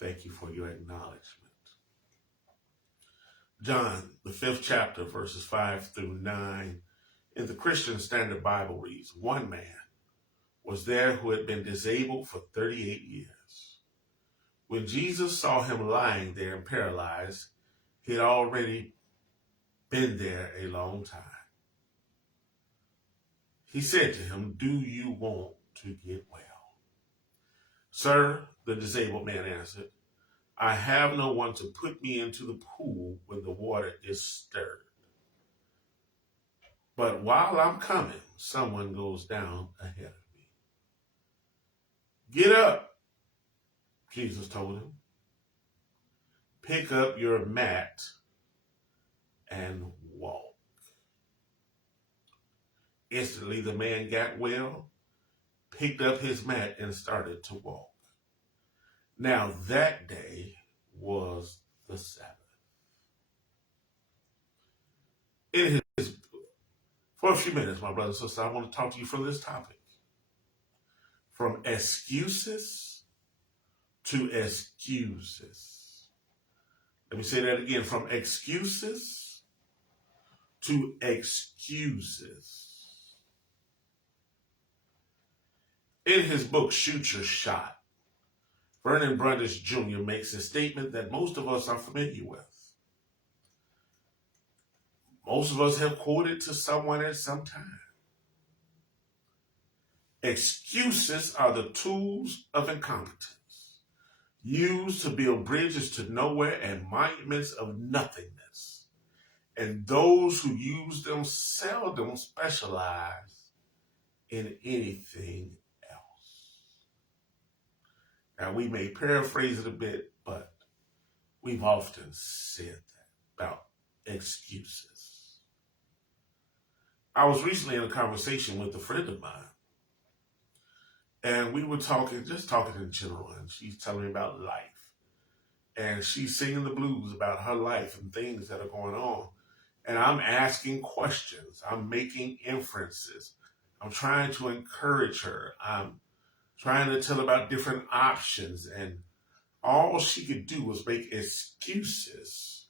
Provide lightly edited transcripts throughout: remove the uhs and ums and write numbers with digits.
Thank you for your acknowledgement. John, the 5th chapter, verses 5 through 9, in the Christian Standard Bible reads, one man was there who had been disabled for 38 years. When Jesus saw him lying there and paralyzed, he had already been there a long time. He said to him, "Do you want to get well?" "Sir," the disabled man answered, "I have no one to put me into the pool when the water is stirred. But while I'm coming, someone goes down ahead of me." "Get up," Jesus told him. "Pick up your mat and walk." Instantly, the man got well, picked up his mat, and started to walk. Now that day was the Sabbath. For a few minutes, my brothers and sisters, I want to talk to you from this topic. From excuses to excuses. Let me say that again. From excuses to excuses. In his book, Shoot Your Shot, Vernon Brundish Jr. makes a statement that most of us are familiar with. Most of us have quoted to someone at some time. Excuses are the tools of incompetence, used to build bridges to nowhere and monuments of nothingness. And those who use them seldom specialize in anything else. Now, we may paraphrase it a bit, but we've often said that about excuses. I was recently in a conversation with a friend of mine, and we were just talking in general, and she's telling me about life. And she's singing the blues about her life and things that are going on. And I'm asking questions. I'm making inferences. I'm trying to encourage her. I'm trying to tell her about different options. And all she could do was make excuses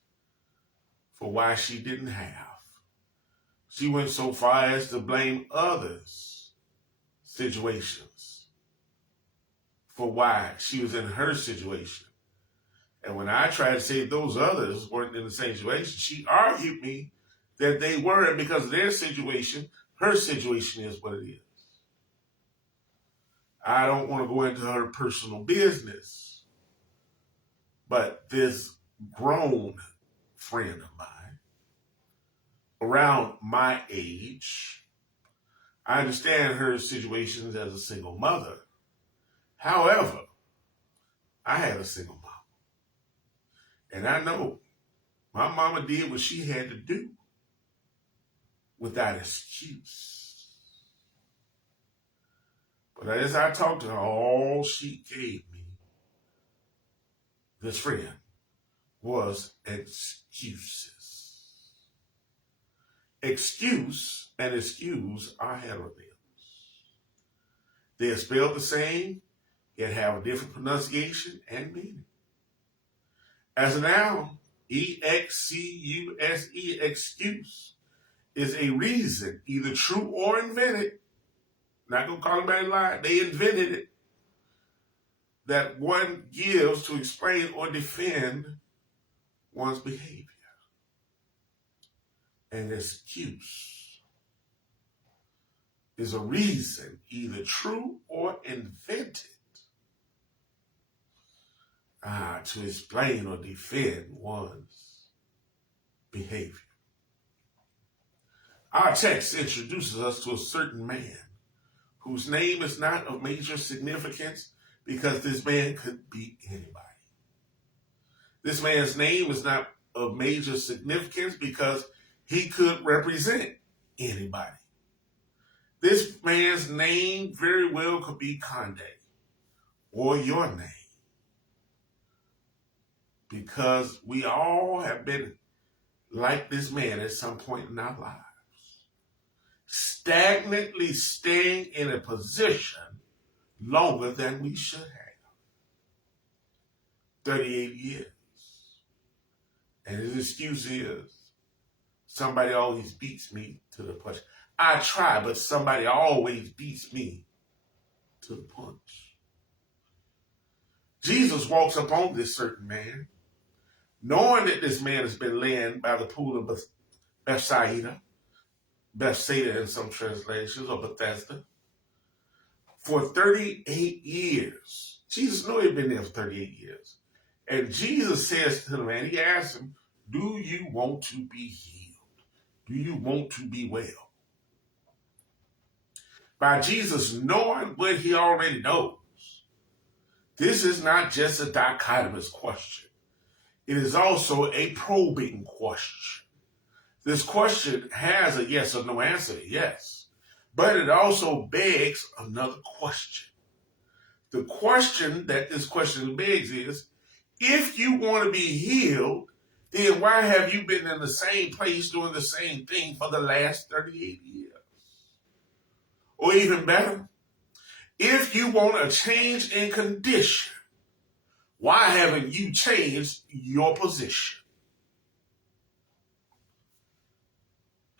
for why she didn't have. She went so far as to blame others' situations for why she was in her situation. And when I tried to say those others weren't in the same situation, she argued me that they were, and because of their situation, her situation is what it is. I don't want to go into her personal business, but this grown friend of mine, around my age, I understand her situations as a single mother. However, I had a single mom. And I know my mama did what she had to do without excuse. But as I talked to her, all she gave me, this friend, was excuses. Excuse and excuse are heronyms. They are spelled the same, yet have a different pronunciation and meaning. As a noun, E-X-C-U-S-E, excuse, is a reason, either true or invented. Not going to call anybody lying. They invented it. That one gives to explain or defend one's behavior. An excuse is a reason, either true or invented, to explain or defend one's behavior. Our text introduces us to a certain man whose name is not of major significance because this man could be anybody. This man's name is not of major significance because he could represent anybody. This man's name very well could be Conde or your name, because we all have been like this man at some point in our lives, stagnantly staying in a position longer than we should have. 38 years. And his excuse is, somebody always beats me to the punch. I try, but somebody always beats me to the punch. Jesus walks up on this certain man, knowing that this man has been laying by the pool of Bethsaida in some translations, or Bethesda, for 38 years. Jesus knew he'd been there for 38 years. And Jesus says to the man, he asks him, do you want to be healed? Do you want to be well? By Jesus knowing what he already knows, this is not just a dichotomous question. It is also a probing question. This question has a yes or no answer, yes. But it also begs another question. The question that this question begs is, if you want to be healed, then why have you been in the same place doing the same thing for the last 38 years? Or even better, if you want a change in condition, why haven't you changed your position?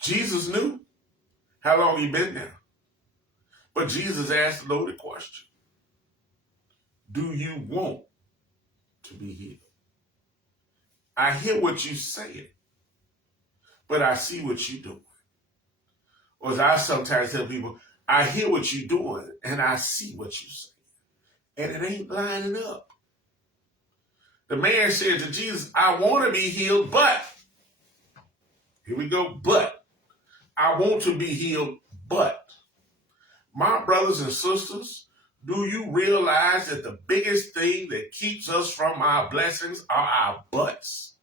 Jesus knew how long he'd been there. But Jesus asked a loaded question. Do you want to be healed? I hear what you're saying, but I see what you're doing. Or as I sometimes tell people, I hear what you're doing and I see what you're saying. And it ain't lining up. The man said to Jesus, I want to be healed, but, here we go, but, I want to be healed, but. My brothers and sisters, do you realize that the biggest thing that keeps us from our blessings are our buts?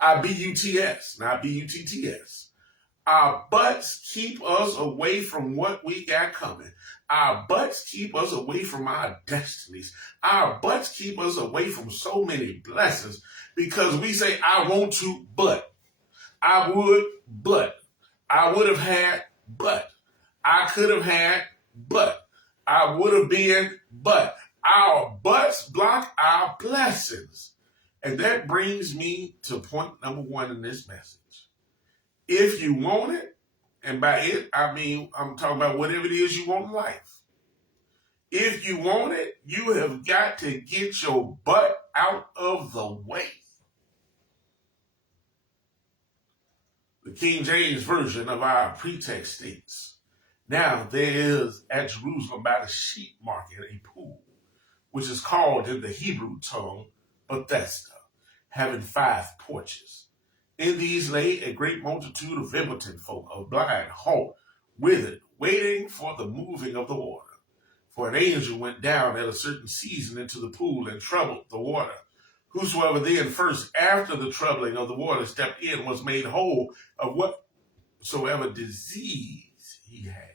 Our B-U-T-S, not B-U-T-T-S. Our butts keep us away from what we got coming. Our butts keep us away from our destinies. Our butts keep us away from so many blessings because we say, I want to, but. I would, but. I would have had, but. I could have had, but. I would have been, but. Our butts block our blessings. And that brings me to point number one in this message. If you want it, and by it, I mean, I'm talking about whatever it is you want in life. If you want it, you have got to get your butt out of the way. The King James Version of our pretext states, now there is at Jerusalem by the sheep market a pool, which is called in the Hebrew tongue Bethesda, having 5 porches. In these lay a great multitude of impotent folk, of blind, halt, withered, waiting for the moving of the water. For an angel went down at a certain season into the pool and troubled the water. Whosoever then first after the troubling of the water stepped in was made whole of whatsoever disease he had.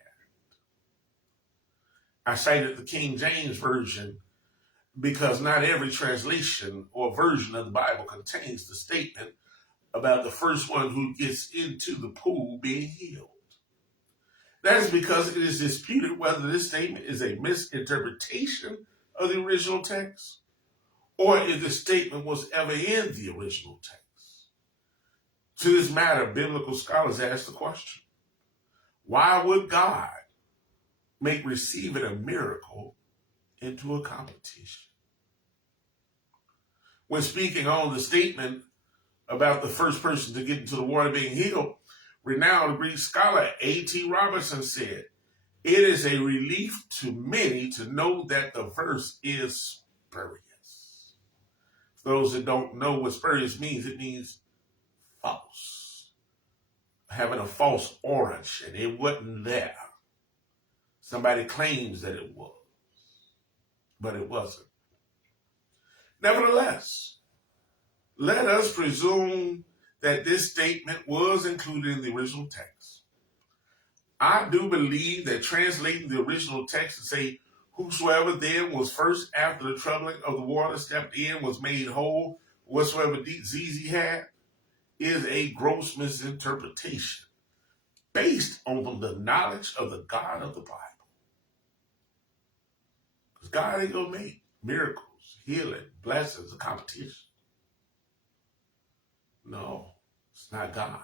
I cited the King James Version because not every translation or version of the Bible contains the statement about the first one who gets into the pool being healed. That is because it is disputed whether this statement is a misinterpretation of the original text or if the statement was ever in the original text. To this matter, biblical scholars ask the question, why would God make receiving a miracle into a competition? When speaking on the statement about the first person to get into the water being healed, renowned Greek scholar A.T. Robertson said, it is a relief to many to know that the verse is spurious. For those that don't know what spurious means, it means false, having a false origin. It wasn't there. Somebody claims that it was, but it wasn't. Nevertheless, let us presume that this statement was included in the original text. I do believe that translating the original text to say, whosoever then was first after the troubling of the water stepped in was made whole, whatsoever disease he had, is a gross misinterpretation based on the knowledge of the God of the Bible. Because God ain't going to make miracles healing, blessings, a competition. No, it's not God.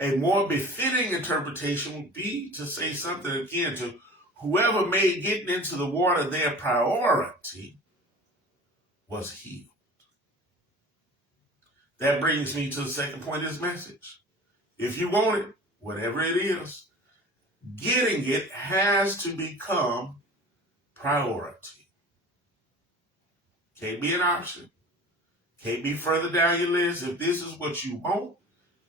A more befitting interpretation would be to say something akin to whoever made getting into the water their priority was healed. That brings me to the second point of this message. If you want it, whatever it is, getting it has to become priority. Can't be an option. Can't be further down your list. If this is what you want,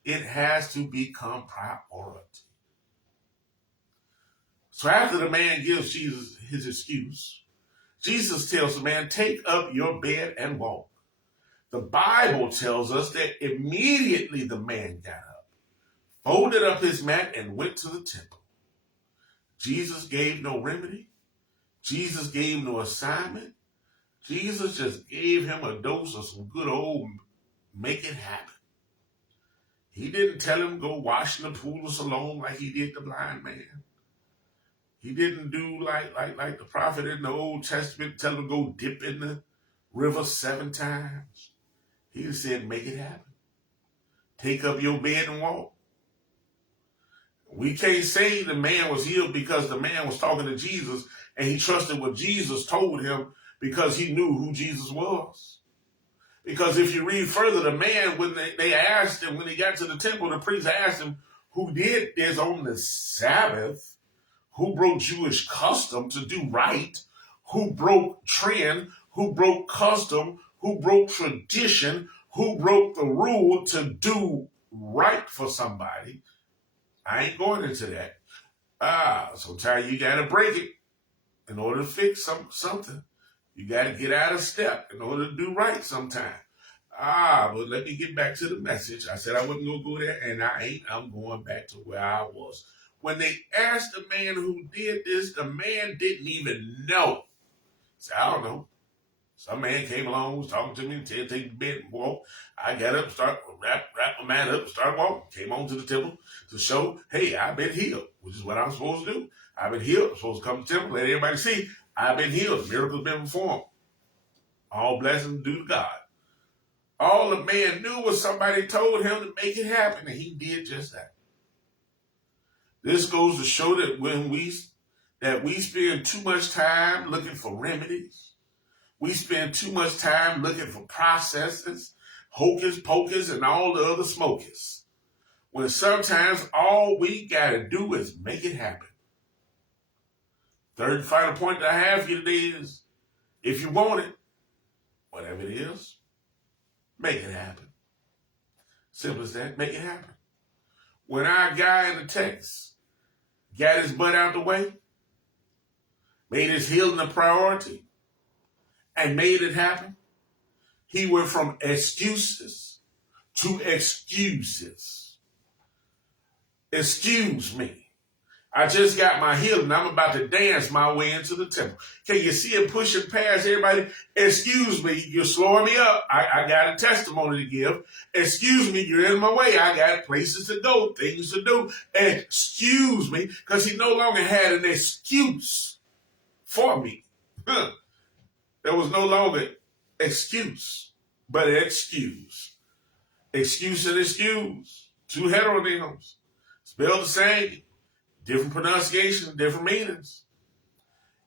it has to become priority. So after the man gives Jesus his excuse, Jesus tells the man, take up your bed and walk. The Bible tells us that immediately the man got up, folded up his mat, and went to the temple. Jesus gave no remedy. Jesus gave no assignment. Jesus just gave him a dose of some good old make it happen. He didn't tell him go wash in the pool of Siloam like he did the blind man. He didn't do like the prophet in the Old Testament, tell him go dip in the river 7 times. He said, make it happen. Take up your bed and walk. We can't say the man was healed because the man was talking to Jesus and he trusted what Jesus told him because he knew who Jesus was. Because if you read further, the man, when they asked him, when he got to the temple, the priest asked him, who did this on the Sabbath? Who broke Jewish custom to do right? Who broke trend? Who broke custom? Who broke tradition? Who broke the rule to do right for somebody? I ain't going into that. Sometimes you got to break it in order to fix something. You got to get out of step in order to do right sometime. But let me get back to the message. I said I wasn't going to go there, and I ain't. I'm going back to where I was. When they asked the man who did this, the man didn't even know. He said, I don't know. Some man came along, was talking to me, said, take the bed and walk. I got up, wrap my man up, and started walking. Came on to the temple to show, hey, I've been healed, which is what I'm supposed to do. I've been healed. I'm supposed to come to the temple, let everybody see I've been healed. The miracle's been performed. All blessings due to God. All the man knew was somebody told him to make it happen, and he did just that. This goes to show that when we spend too much time looking for remedies, we spend too much time looking for processes, hocus pocus, and all the other smokies. When sometimes all we got to do is make it happen. Third and final point that I have for you today is, if you want it, whatever it is, make it happen. Simple as that, make it happen. When our guy in the text got his butt out the way, made his healing a priority, and made it happen, he went from excuses to excuses. Excuse me. I just got my healing. I'm about to dance my way into the temple. Can you see him pushing past everybody? Excuse me, you're slowing me up. I got a testimony to give. Excuse me, you're in my way. I got places to go, things to do. Excuse me, because he no longer had an excuse for me. There was no longer excuse, but excuse. Excuse and excuse. 2 heteronyms. Spelled the same. Different pronunciation, different meanings.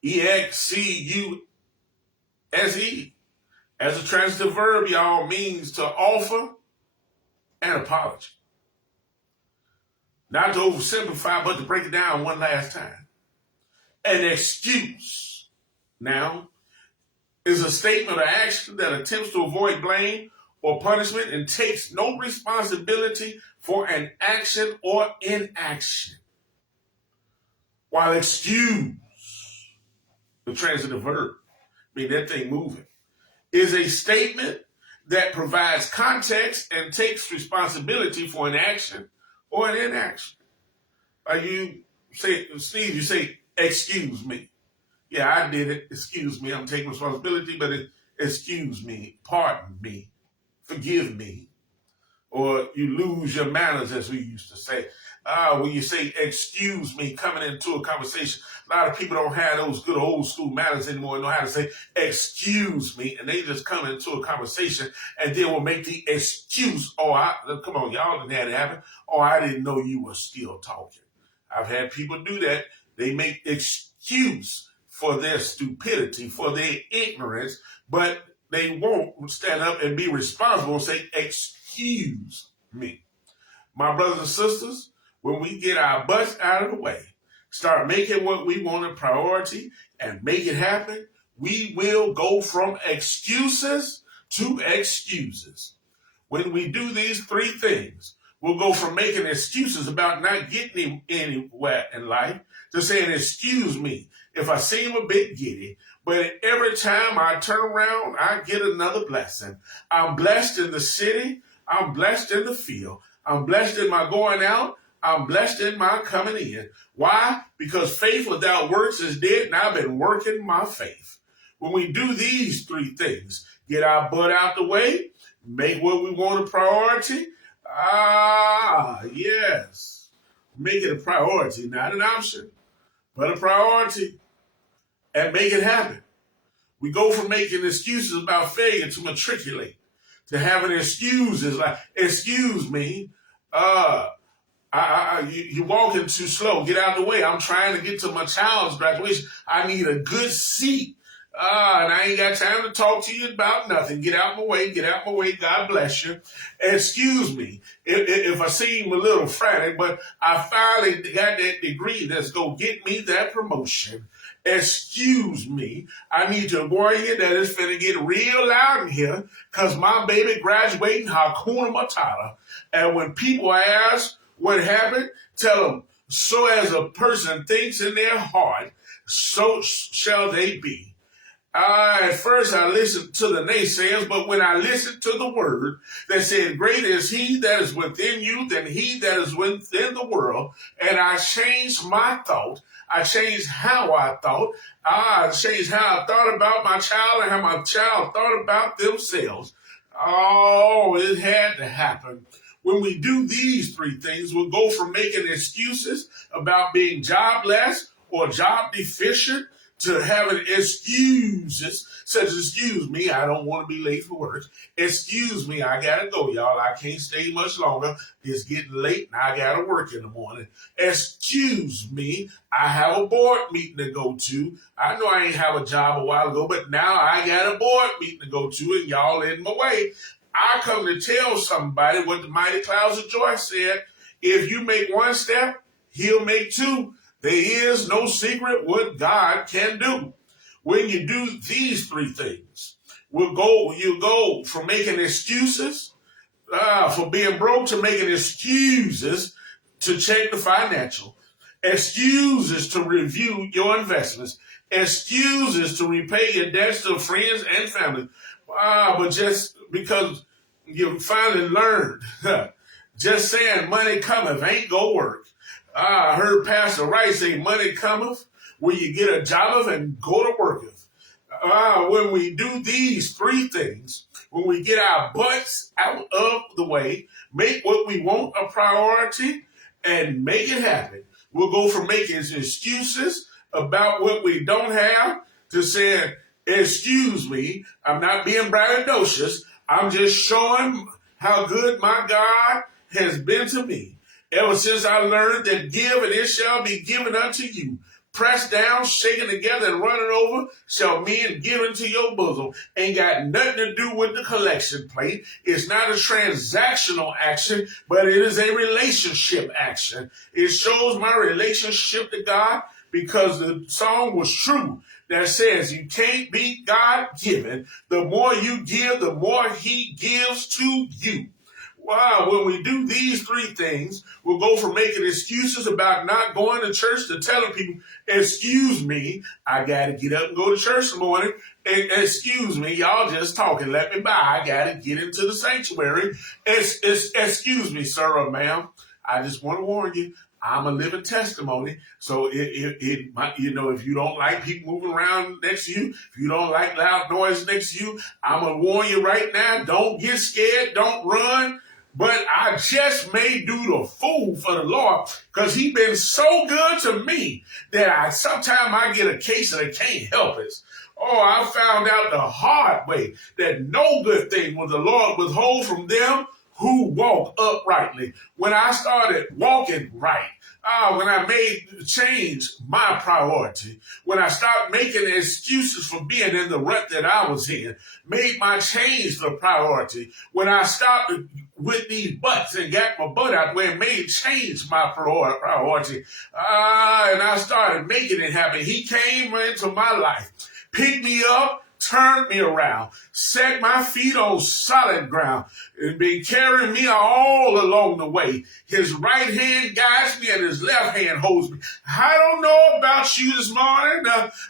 E-X-C-U-S-E. As a transitive verb, y'all, means to offer an apology. Not to oversimplify, but to break it down one last time. An excuse, now, is a statement or action that attempts to avoid blame or punishment and takes no responsibility for an action or inaction. While excuse, the transitive verb, mean that thing moving, is a statement that provides context and takes responsibility for an action or an inaction. Like you say, Steve, you say, excuse me. Yeah, I did it. Excuse me. I'm taking responsibility, but excuse me, pardon me, forgive me. or you lose your manners, as we used to say. When you say, excuse me, coming into a conversation, a lot of people don't have those good old school manners anymore, know how to say, excuse me, and they just come into a conversation and then will make the excuse, come on, y'all didn't have it happen, I didn't know you were still talking. I've had people do that. They make excuse for their stupidity, for their ignorance, but they won't stand up and be responsible and say, excuse me. My brothers and sisters, when we get our butts out of the way, start making what we want a priority and make it happen, we will go from excuses to excuses. When we do these three things, we'll go from making excuses about not getting anywhere in life to saying, excuse me, if I seem a bit giddy, but every time I turn around, I get another blessing. I'm blessed in the city. I'm blessed in the field. I'm blessed in my going out. I'm blessed in my coming in. Why? Because faith without works is dead, and I've been working my faith. When we do these three things, get our butt out the way, make what we want a priority. Yes. Make it a priority, not an option, but a priority, and make it happen. We go from making excuses about failure to matriculate, to having excuses like, excuse me, you're walking too slow. Get out of the way. I'm trying to get to my child's graduation. I need a good seat. And I ain't got time to talk to you about nothing. Get out my way. Get out my way. God bless you. Excuse me if I seem a little frantic, but I finally got that degree that's going to get me that promotion. Excuse me. I need to warn you that it's finna get real loud in here because my baby graduating Hakuna Matata. And when people ask what happened, tell them, so as a person thinks in their heart, so shall they be. At first I listened to the naysayers, but when I listened to the word that said, greater is he that is within you than he that is within the world, and I changed my thought, I changed how I thought, I changed how I thought about my child and how my child thought about themselves. It had to happen. When we do these three things, we'll go from making excuses about being jobless or job deficient to having excuses such as, excuse me, I don't want to be late for work. Excuse me, I got to go, y'all. I can't stay much longer. It's getting late and I got to work in the morning. Excuse me, I have a board meeting to go to. I know I ain't have a job a while ago, but now I got a board meeting to go to and y'all in my way. I come to tell somebody what the mighty clouds of joy said. If you make one step, he'll make two. There is no secret what God can do. When you do these three things, you go from making excuses for being broke to making excuses to check the financial, excuses to review your investments, excuses to repay your debts to friends and family. But just because you finally learned, just saying money cometh ain't gonna work. I heard Pastor Wright say, money cometh when you get a job and go to worketh. When we do these three things, when we get our butts out of the way, make what we want a priority, and make it happen, we'll go from making excuses about what we don't have to saying, excuse me, I'm not being braggadocious. I'm just showing how good my God has been to me. Ever since I learned that give and it shall be given unto you, pressed down, shaken together, and running over, shall men give into your bosom. Ain't got nothing to do with the collection plate. It's not a transactional action, but it is a relationship action. It shows my relationship to God because the song was true that says you can't be God-given. The more you give, the more he gives to you. Wow, when we do these three things, we'll go from making excuses about not going to church to telling people, excuse me, I got to get up and go to church in the morning. And excuse me, y'all just talking, let me by. I got to get into the sanctuary. Excuse me, sir or ma'am. I just want to warn you, I'm a living testimony. So it might, if you don't like people moving around next to you, if you don't like loud noise next to you, I'm going to warn you right now, don't get scared, don't run. but I just may do the fool for the Lord because He been so good to me that sometimes I get a case and I can't help it. Oh, I found out the hard way that no good thing will the Lord withhold from them who walk uprightly. When I started walking right, when I made change my priority, when I stopped making excuses for being in the rut that I was in, made my change the priority, when I stopped with these butts and got my butt out where it made change my priority, and I started making it happen. He came into my life, picked me up, turned me around, set my feet on solid ground, and been carrying me all along the way. His right hand guides me and his left hand holds me. I don't know about you this morning,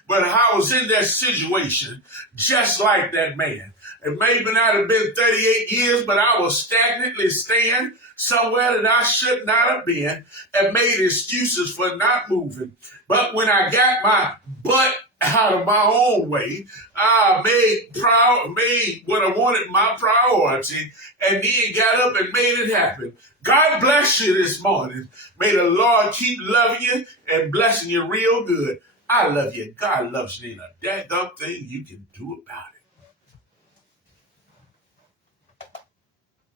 but I was in that situation just like that man. It may not have been 38 years, but I was stagnantly staying somewhere that I should not have been and made excuses for not moving. But when I got my butt out of my own way, I made what I wanted my priority, and then got up and made it happen. God bless you this morning. May the Lord keep loving you and blessing you real good. I love you. God loves you. Ain't a daggum thing you can do about it.